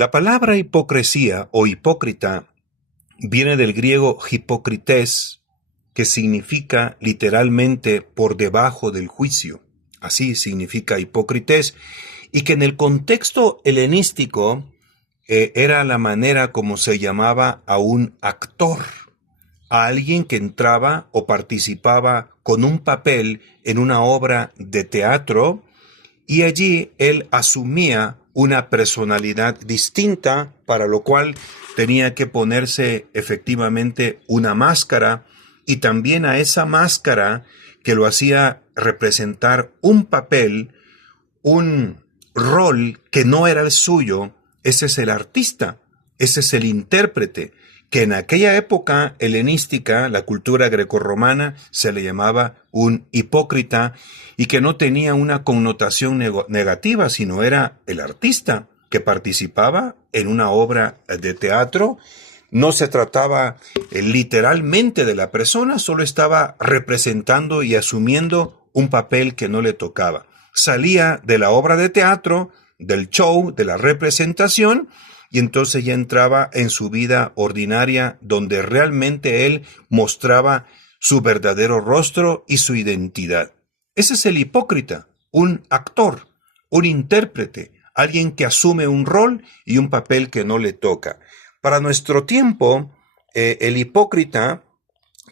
La palabra hipocresía o hipócrita viene del griego hipócrites, que significa literalmente por debajo del juicio. Así significa hipócrites, y que en el contexto helenístico era la manera como se llamaba a un actor, a alguien que entraba o participaba con un papel en una obra de teatro, y allí él asumía una personalidad distinta, para lo cual tenía que ponerse efectivamente una máscara, y también a esa máscara que lo hacía representar un papel, un rol que no era el suyo. Ese es el artista, ese es el intérprete, que en aquella época helenística, la cultura grecorromana, se le llamaba un hipócrita, y que no tenía una connotación negativa, sino era el artista que participaba en una obra de teatro. No se trataba literalmente de la persona, solo estaba representando y asumiendo un papel que no le tocaba. Salía de la obra de teatro, del show, de la representación, y entonces ya entraba en su vida ordinaria, donde realmente él mostraba su verdadero rostro y su identidad. Ese es el hipócrita, un actor, un intérprete, alguien que asume un rol y un papel que no le toca. Para nuestro tiempo, el hipócrita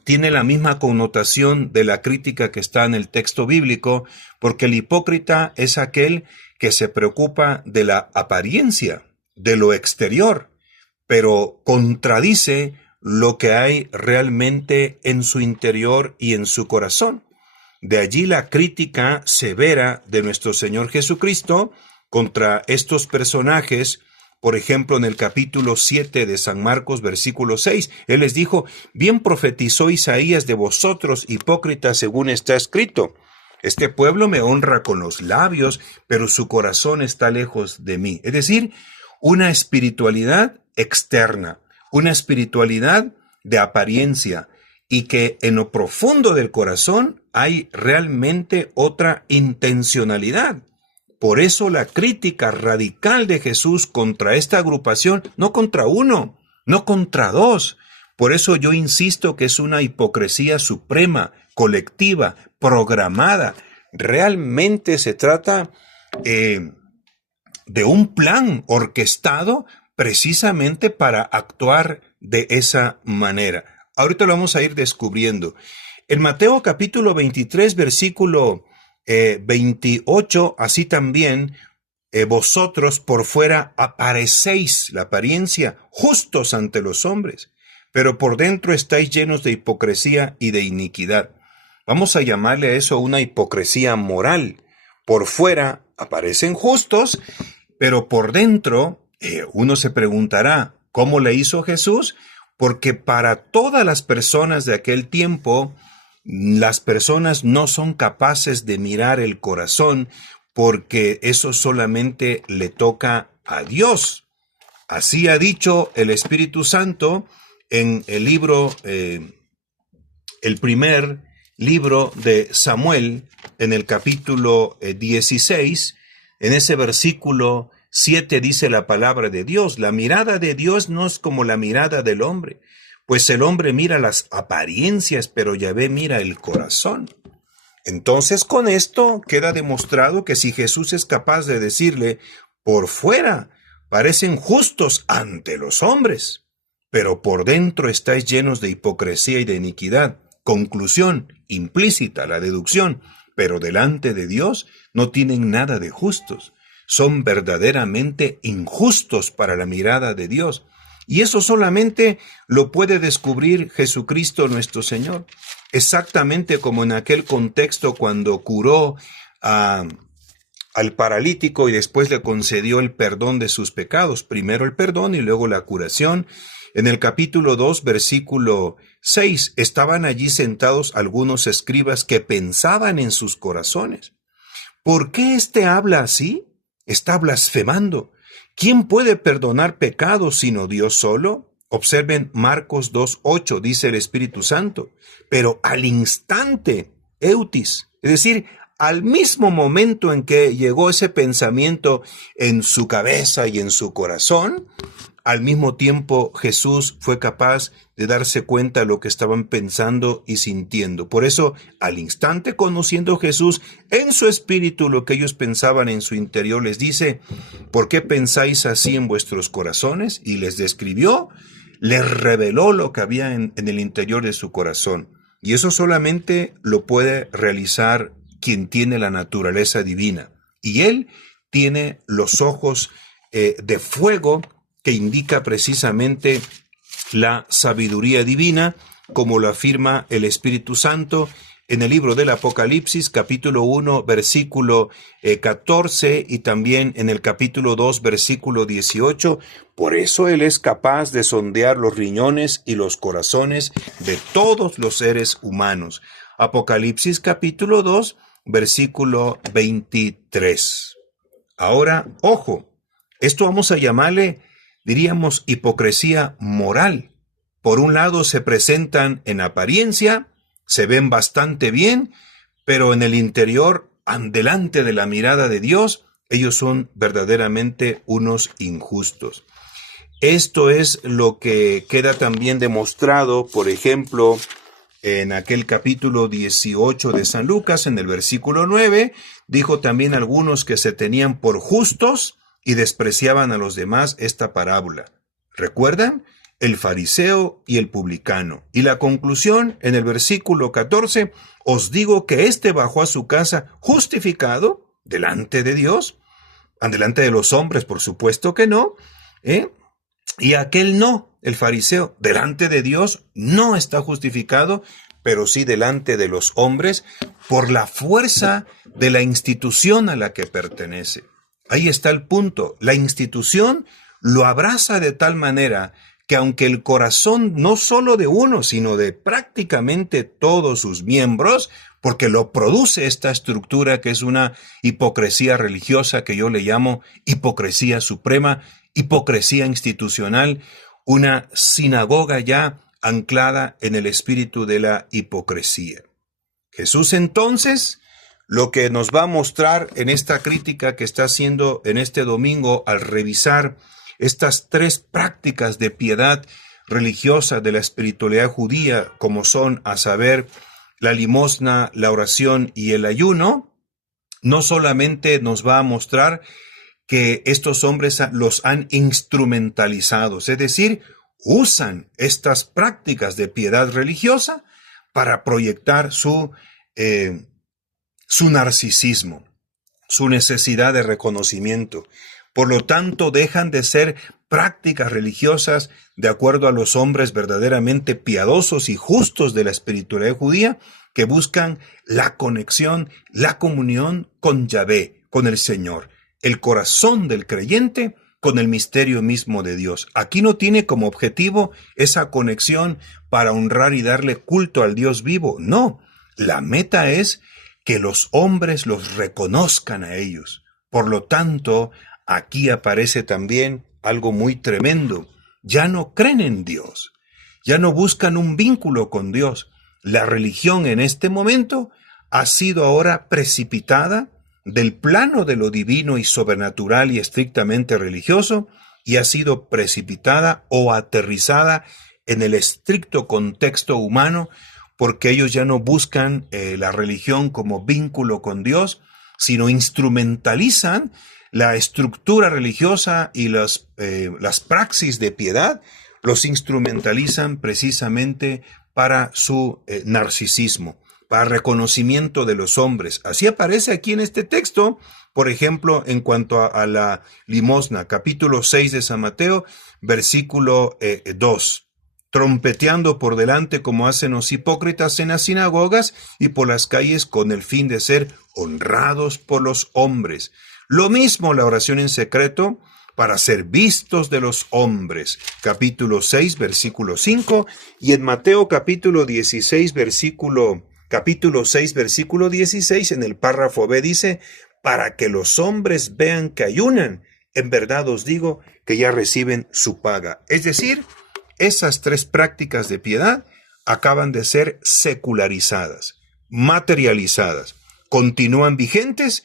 tiene la misma connotación de la crítica que está en el texto bíblico, porque el hipócrita es aquel que se preocupa de la apariencia, de lo exterior, pero contradice lo que hay realmente en su interior y en su corazón. De allí la crítica severa de nuestro Señor Jesucristo contra estos personajes. Por ejemplo, en el capítulo 7 de San Marcos, versículo 6, Él les dijo: bien profetizó Isaías de vosotros, hipócritas, según está escrito: este pueblo me honra con los labios, pero su corazón está lejos de mí. Es decir, una espiritualidad externa, una espiritualidad de apariencia, y que en lo profundo del corazón hay realmente otra intencionalidad. Por eso la crítica radical de Jesús contra esta agrupación, no contra uno, no contra dos. Por eso yo insisto que es una hipocresía suprema, colectiva, programada. Realmente se trata de un plan orquestado precisamente para actuar de esa manera. Ahorita lo vamos a ir descubriendo. En Mateo capítulo 23, versículo 28, así también vosotros por fuera aparecéis, la apariencia, justos ante los hombres, pero por dentro estáis llenos de hipocresía y de iniquidad. Vamos a llamarle a eso una hipocresía moral. Por fuera aparecen justos, pero por dentro uno se preguntará, ¿cómo le hizo Jesús? Porque para todas las personas de aquel tiempo, las personas no son capaces de mirar el corazón, porque eso solamente le toca a Dios. Así ha dicho el Espíritu Santo en el libro, el primer libro de Samuel, en el capítulo 16, en ese versículo 7 dice la palabra de Dios: la mirada de Dios no es como la mirada del hombre, pues el hombre mira las apariencias, pero Yahvé mira el corazón. Entonces, con esto queda demostrado que si Jesús es capaz de decirle: por fuera parecen justos ante los hombres, pero por dentro estáis llenos de hipocresía y de iniquidad. Conclusión implícita, la deducción: pero delante de Dios no tienen nada de justos. Son verdaderamente injustos para la mirada de Dios. Y eso solamente lo puede descubrir Jesucristo nuestro Señor. Exactamente como en aquel contexto cuando curó al paralítico y después le concedió el perdón de sus pecados. Primero el perdón y luego la curación. En el capítulo 2, versículo 6, estaban allí sentados algunos escribas que pensaban en sus corazones: ¿por qué éste habla así? Está blasfemando. ¿Quién puede perdonar pecados sino Dios solo? Observen Marcos 2:8, dice el Espíritu Santo: pero al instante, eutis, es decir, al mismo momento en que llegó ese pensamiento en su cabeza y en su corazón, al mismo tiempo Jesús fue capaz de darse cuenta de lo que estaban pensando y sintiendo. Por eso, al instante, conociendo Jesús en su espíritu lo que ellos pensaban en su interior, les dice: ¿por qué pensáis así en vuestros corazones? Y les describió, les reveló lo que había en el interior de su corazón. Y eso solamente lo puede realizar quien tiene la naturaleza divina. Y él tiene los ojos de fuego, que indica precisamente la sabiduría divina, como lo afirma el Espíritu Santo en el libro del Apocalipsis, capítulo 1, versículo 14, y también en el capítulo 2, versículo 18. Por eso Él es capaz de sondear los riñones y los corazones de todos los seres humanos. Apocalipsis, capítulo 2, versículo 23. Ahora, ojo, esto vamos a llamarle, diríamos, hipocresía moral. Por un lado se presentan en apariencia, se ven bastante bien, pero en el interior, delante de la mirada de Dios, ellos son verdaderamente unos injustos. Esto es lo que queda también demostrado, por ejemplo, en aquel capítulo 18 de San Lucas, en el versículo 9, dijo también a algunos que se tenían por justos y despreciaban a los demás esta parábola. ¿Recuerdan? El fariseo y el publicano. Y la conclusión en el versículo 14, os digo que éste bajó a su casa justificado delante de Dios, delante de los hombres, por supuesto que no, y aquel no, el fariseo, delante de Dios no está justificado, pero sí delante de los hombres por la fuerza de la institución a la que pertenece. Ahí está el punto. La institución lo abraza de tal manera que aunque el corazón no solo de uno, sino de prácticamente todos sus miembros, porque lo produce esta estructura que es una hipocresía religiosa que yo le llamo hipocresía suprema, hipocresía institucional, una sinagoga ya anclada en el espíritu de la hipocresía. Jesús entonces lo que nos va a mostrar en esta crítica que está haciendo en este domingo al revisar estas tres prácticas de piedad religiosa de la espiritualidad judía, como son, a saber, la limosna, la oración y el ayuno, no solamente nos va a mostrar que estos hombres los han instrumentalizado, es decir, usan estas prácticas de piedad religiosa para proyectar su narcisismo, su necesidad de reconocimiento. Por lo tanto, dejan de ser prácticas religiosas de acuerdo a los hombres verdaderamente piadosos y justos de la espiritualidad judía, que buscan la conexión, la comunión con Yahvé, con el Señor, el corazón del creyente con el misterio mismo de Dios. Aquí no tiene como objetivo esa conexión para honrar y darle culto al Dios vivo. No, la meta es que los hombres los reconozcan a ellos. Por lo tanto, aquí aparece también algo muy tremendo. Ya no creen en Dios, ya no buscan un vínculo con Dios. La religión en este momento ha sido ahora precipitada del plano de lo divino y sobrenatural y estrictamente religioso, y ha sido precipitada o aterrizada en el estricto contexto humano, porque ellos ya no buscan la religión como vínculo con Dios, sino instrumentalizan la estructura religiosa y las praxis de piedad, los instrumentalizan precisamente para su narcisismo, para reconocimiento de los hombres. Así aparece aquí en este texto, por ejemplo, en cuanto a la limosna, capítulo 6 de San Mateo, versículo 2. Trompeteando por delante como hacen los hipócritas en las sinagogas y por las calles con el fin de ser honrados por los hombres. Lo mismo la oración en secreto para ser vistos de los hombres. Capítulo 6, versículo 5, y en Mateo capítulo 6, versículo 16, en el párrafo B dice, para que los hombres vean que ayunan, en verdad os digo que ya reciben su paga. Es decir, esas tres prácticas de piedad acaban de ser secularizadas, materializadas. continúan vigentes,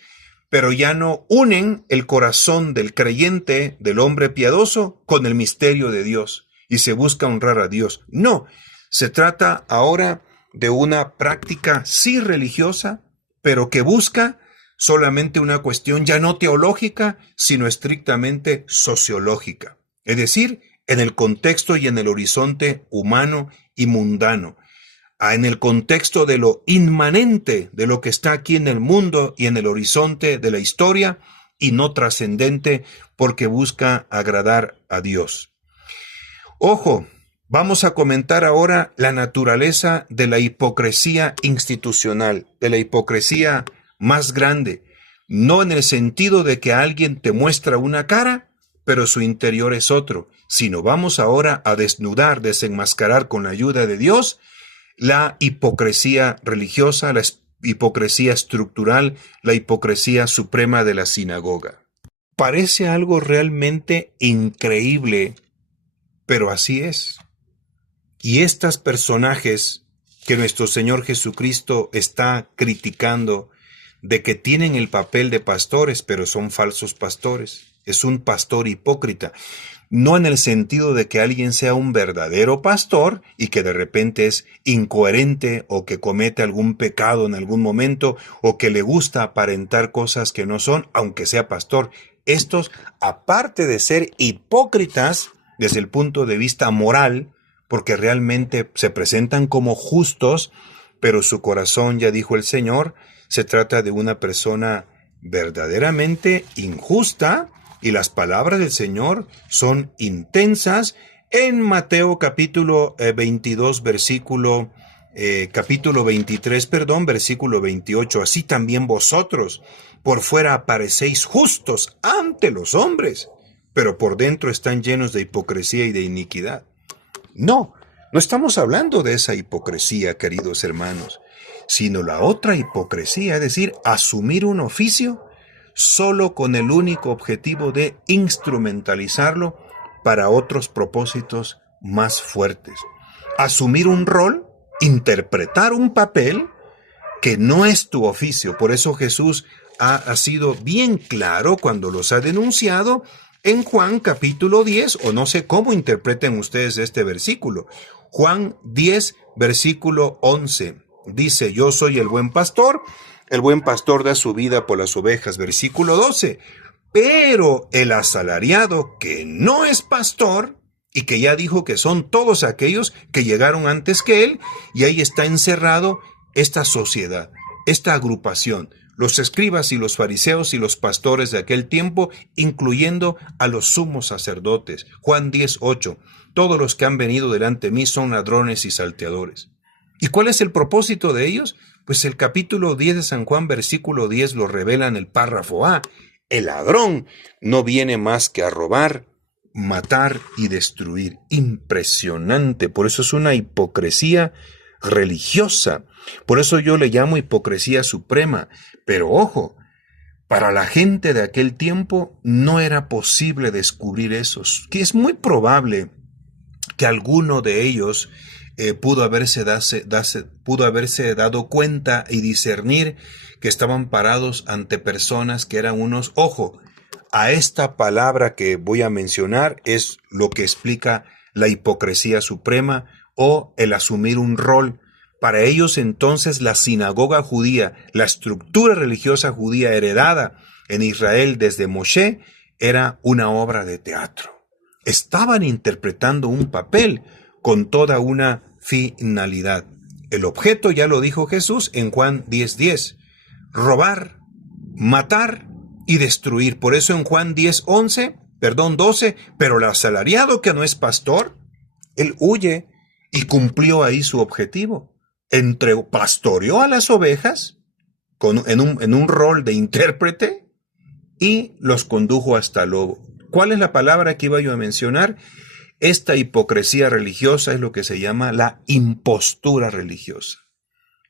pero ya no unen el corazón del creyente, del hombre piadoso, con el misterio de Dios y se busca honrar a Dios. No, se trata ahora de una práctica sí religiosa, pero que busca solamente una cuestión ya no teológica, sino estrictamente sociológica. Es decir, en el contexto y en el horizonte humano y mundano, en el contexto de lo inmanente, de lo que está aquí en el mundo y en el horizonte de la historia, y no trascendente porque busca agradar a Dios. Ojo, vamos a comentar ahora la naturaleza de la hipocresía institucional, de la hipocresía más grande, no en el sentido de que alguien te muestra una cara, pero su interior es otro, sino vamos ahora a desnudar, desenmascarar con la ayuda de Dios la hipocresía religiosa, la hipocresía estructural, la hipocresía suprema de la sinagoga. Parece algo realmente increíble, pero así es. Y estos personajes que nuestro Señor Jesucristo está criticando, de que tienen el papel de pastores, pero son falsos pastores, es un pastor hipócrita. No en el sentido de que alguien sea un verdadero pastor y que de repente es incoherente o que comete algún pecado en algún momento o que le gusta aparentar cosas que no son, aunque sea pastor. Estos, aparte de ser hipócritas desde el punto de vista moral, porque realmente se presentan como justos, pero su corazón, ya dijo el Señor, se trata de una persona verdaderamente injusta. Y las palabras del Señor son intensas en Mateo capítulo 22, capítulo 23, versículo 28. Así también vosotros por fuera parecéis justos ante los hombres, pero por dentro están llenos de hipocresía y de iniquidad. No estamos hablando de esa hipocresía, queridos hermanos, sino la otra hipocresía, es decir, asumir un oficio solo con el único objetivo de instrumentalizarlo para otros propósitos más fuertes. Asumir un rol, interpretar un papel que no es tu oficio. Por eso Jesús ha sido bien claro cuando los ha denunciado en Juan capítulo 10, o no sé cómo interpreten ustedes este versículo. Juan 10, versículo 11. Dice, yo soy el buen pastor da su vida por las ovejas. Versículo 12. Pero el asalariado que no es pastor, y que ya dijo que son todos aquellos que llegaron antes que él, y ahí está encerrado esta sociedad, esta agrupación, los escribas y los fariseos y los pastores de aquel tiempo, incluyendo a los sumos sacerdotes. Juan 10:8. Todos los que han venido delante de mí son ladrones y salteadores. ¿Y cuál es el propósito de ellos? Pues el capítulo 10 de San Juan, versículo 10, lo revela en el párrafo A. El ladrón no viene más que a robar, matar y destruir. Impresionante. Por eso es una hipocresía religiosa. Por eso yo le llamo hipocresía suprema. Pero ojo, para la gente de aquel tiempo no era posible descubrir esos, que es muy probable que alguno de ellos pudo haberse dado cuenta y discernir que estaban parados ante personas que eran unos, ojo, a esta palabra que voy a mencionar es lo que explica la hipocresía suprema o el asumir un rol. Para ellos entonces la sinagoga judía, la estructura religiosa judía heredada en Israel desde Moshe, era una obra de teatro. Estaban interpretando un papel con toda una finalidad. El objeto ya lo dijo Jesús en Juan 10:10, robar, matar y destruir. Por eso en Juan 12, pero el asalariado que no es pastor, él huye y cumplió ahí su objetivo. Pastoreó a las ovejas en un rol de intérprete y los condujo hasta el lobo. ¿Cuál es la palabra que iba yo a mencionar? Esta hipocresía religiosa es lo que se llama la impostura religiosa.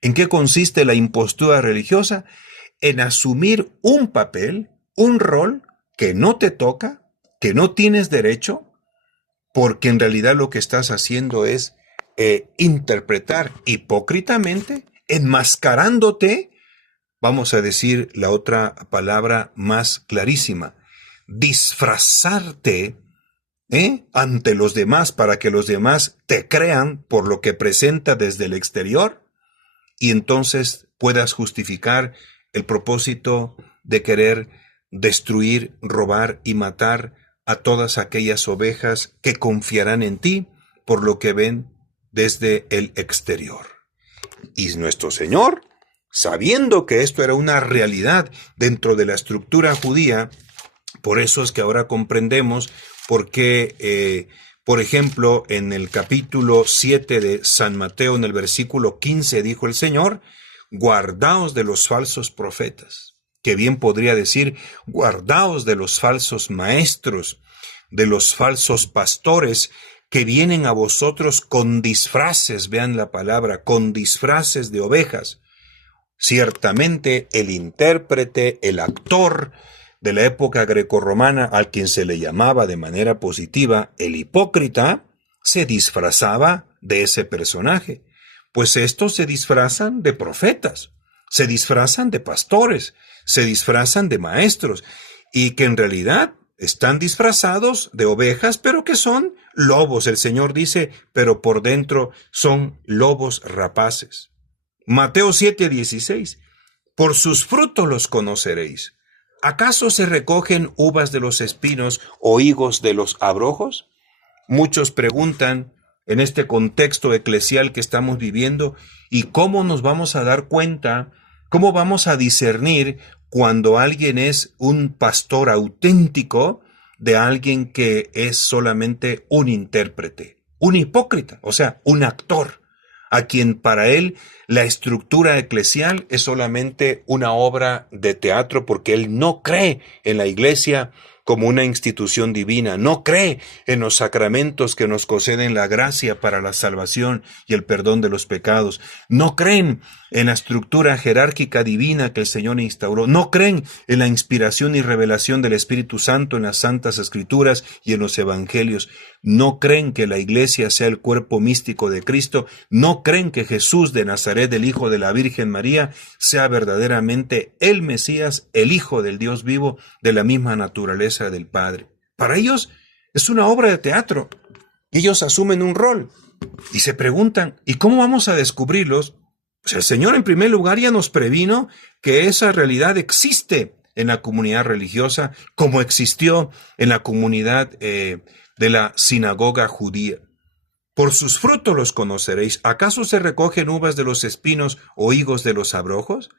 ¿En qué consiste la impostura religiosa? En asumir un papel, un rol que no te toca, que no tienes derecho, porque en realidad lo que estás haciendo es interpretar hipócritamente, enmascarándote vamos a decir la otra palabra más clarísima, disfrazarte ante los demás para que los demás te crean por lo que presenta desde el exterior y entonces puedas justificar el propósito de querer destruir, robar y matar a todas aquellas ovejas que confiarán en ti por lo que ven desde el exterior. Y nuestro Señor, sabiendo que esto era una realidad dentro de la estructura judía, por eso es que ahora comprendemos por qué, por ejemplo, en el capítulo 7 de San Mateo, en el versículo 15, dijo el Señor, guardaos de los falsos profetas, que bien podría decir, guardaos de los falsos maestros, de los falsos pastores, que vienen a vosotros con disfraces, vean la palabra, con disfraces de ovejas. Ciertamente el intérprete, el actor de la época grecorromana, al quien se le llamaba de manera positiva el hipócrita, se disfrazaba de ese personaje, pues estos se disfrazan de profetas, se disfrazan de pastores, se disfrazan de maestros, y que en realidad están disfrazados de ovejas, pero que son lobos. El Señor dice, pero por dentro son lobos rapaces. Mateo 7:16, por sus frutos los conoceréis. ¿Acaso se recogen uvas de los espinos o higos de los abrojos? Muchos preguntan en este contexto eclesial que estamos viviendo, ¿y cómo nos vamos a dar cuenta, cómo vamos a discernir cuando alguien es un pastor auténtico de alguien que es solamente un intérprete, un hipócrita, o sea, un actor, a quien para él la estructura eclesial es solamente una obra de teatro porque él no cree en la iglesia como una institución divina, no cree en los sacramentos que nos conceden la gracia para la salvación y el perdón de los pecados, no creen en la estructura jerárquica divina que el Señor instauró, no creen en la inspiración y revelación del Espíritu Santo en las Santas Escrituras y en los Evangelios, no creen que la iglesia sea el cuerpo místico de Cristo, no creen que Jesús de Nazaret, el Hijo de la Virgen María, sea verdaderamente el Mesías, el Hijo del Dios vivo, de la misma naturaleza del Padre. Para ellos es una obra de teatro. Ellos asumen un rol y se preguntan, ¿y cómo vamos a descubrirlos? Pues el Señor en primer lugar ya nos previno que esa realidad existe en la comunidad religiosa como existió en la comunidad de la sinagoga judía. Por sus frutos los conoceréis. ¿Acaso se recogen uvas de los espinos o higos de los abrojos?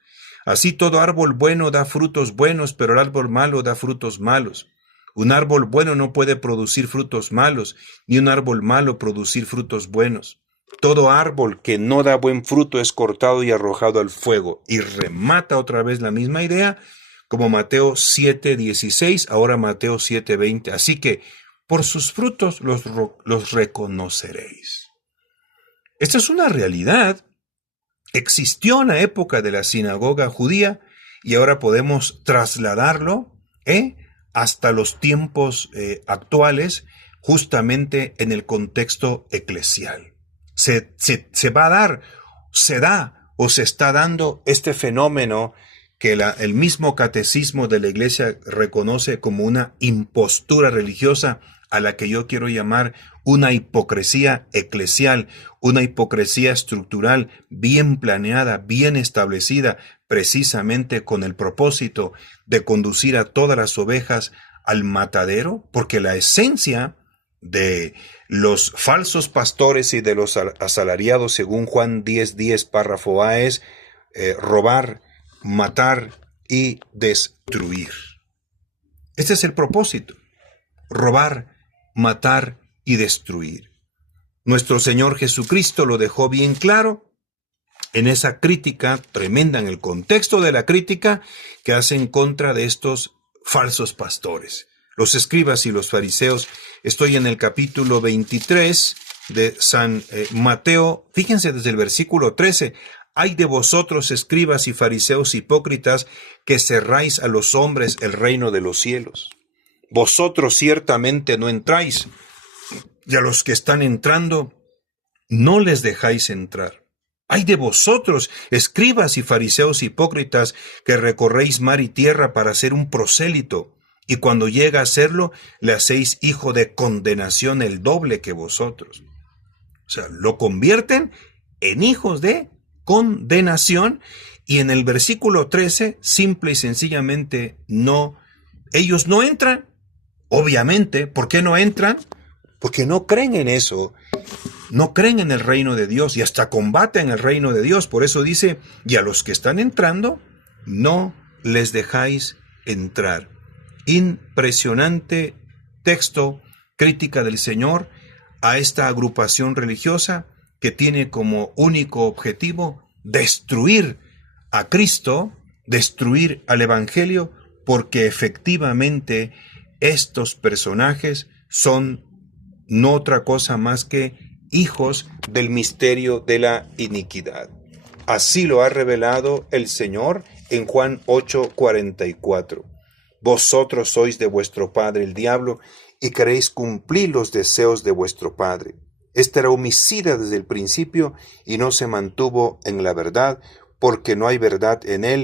Así todo árbol bueno da frutos buenos, pero el árbol malo da frutos malos. Un árbol bueno no puede producir frutos malos, ni un árbol malo producir frutos buenos. Todo árbol que no da buen fruto es cortado y arrojado al fuego. Y remata otra vez la misma idea, como Mateo 7:16, ahora Mateo 7:20. Así que por sus frutos los reconoceréis. Esta es una realidad. Existió en la época de la sinagoga judía y ahora podemos trasladarlo hasta los tiempos actuales, justamente en el contexto eclesial. Se va a dar, se da o se está dando este fenómeno que el mismo catecismo de la Iglesia reconoce como una impostura religiosa, a la que yo quiero llamar una hipocresía eclesial, una hipocresía estructural bien planeada, bien establecida, precisamente con el propósito de conducir a todas las ovejas al matadero, porque la esencia de los falsos pastores y de los asalariados, según Juan 10:10, párrafo A, es robar, matar y destruir. Este es el propósito: robar, matar y destruir. Nuestro Señor Jesucristo lo dejó bien claro en esa crítica tremenda, en el contexto de la crítica que hace en contra de estos falsos pastores, los escribas y los fariseos. Estoy en el capítulo 23 de San Mateo. Fíjense desde el versículo 13. Ay de vosotros, escribas y fariseos hipócritas, que cerráis a los hombres el reino de los cielos. Vosotros ciertamente no entráis, y a los que están entrando no les dejáis entrar. ¡Ay de vosotros, escribas y fariseos hipócritas, que recorréis mar y tierra para hacer un prosélito, y cuando llega a serlo, le hacéis hijo de condenación el doble que vosotros! O sea, lo convierten en hijos de condenación, y en el versículo 13, simple y sencillamente, ellos no entran. Obviamente, ¿por qué no entran? Porque no creen en eso. No creen en el reino de Dios y hasta combaten el reino de Dios. Por eso dice, y a los que están entrando, no les dejáis entrar. Impresionante texto, crítica del Señor a esta agrupación religiosa que tiene como único objetivo destruir a Cristo, destruir al Evangelio, porque efectivamente estos personajes son no otra cosa más que hijos del misterio de la iniquidad. Así lo ha revelado el Señor en Juan 8:44. Vosotros sois de vuestro padre el diablo y queréis cumplir los deseos de vuestro padre. Este era homicida desde el principio y no se mantuvo en la verdad, porque no hay verdad en él.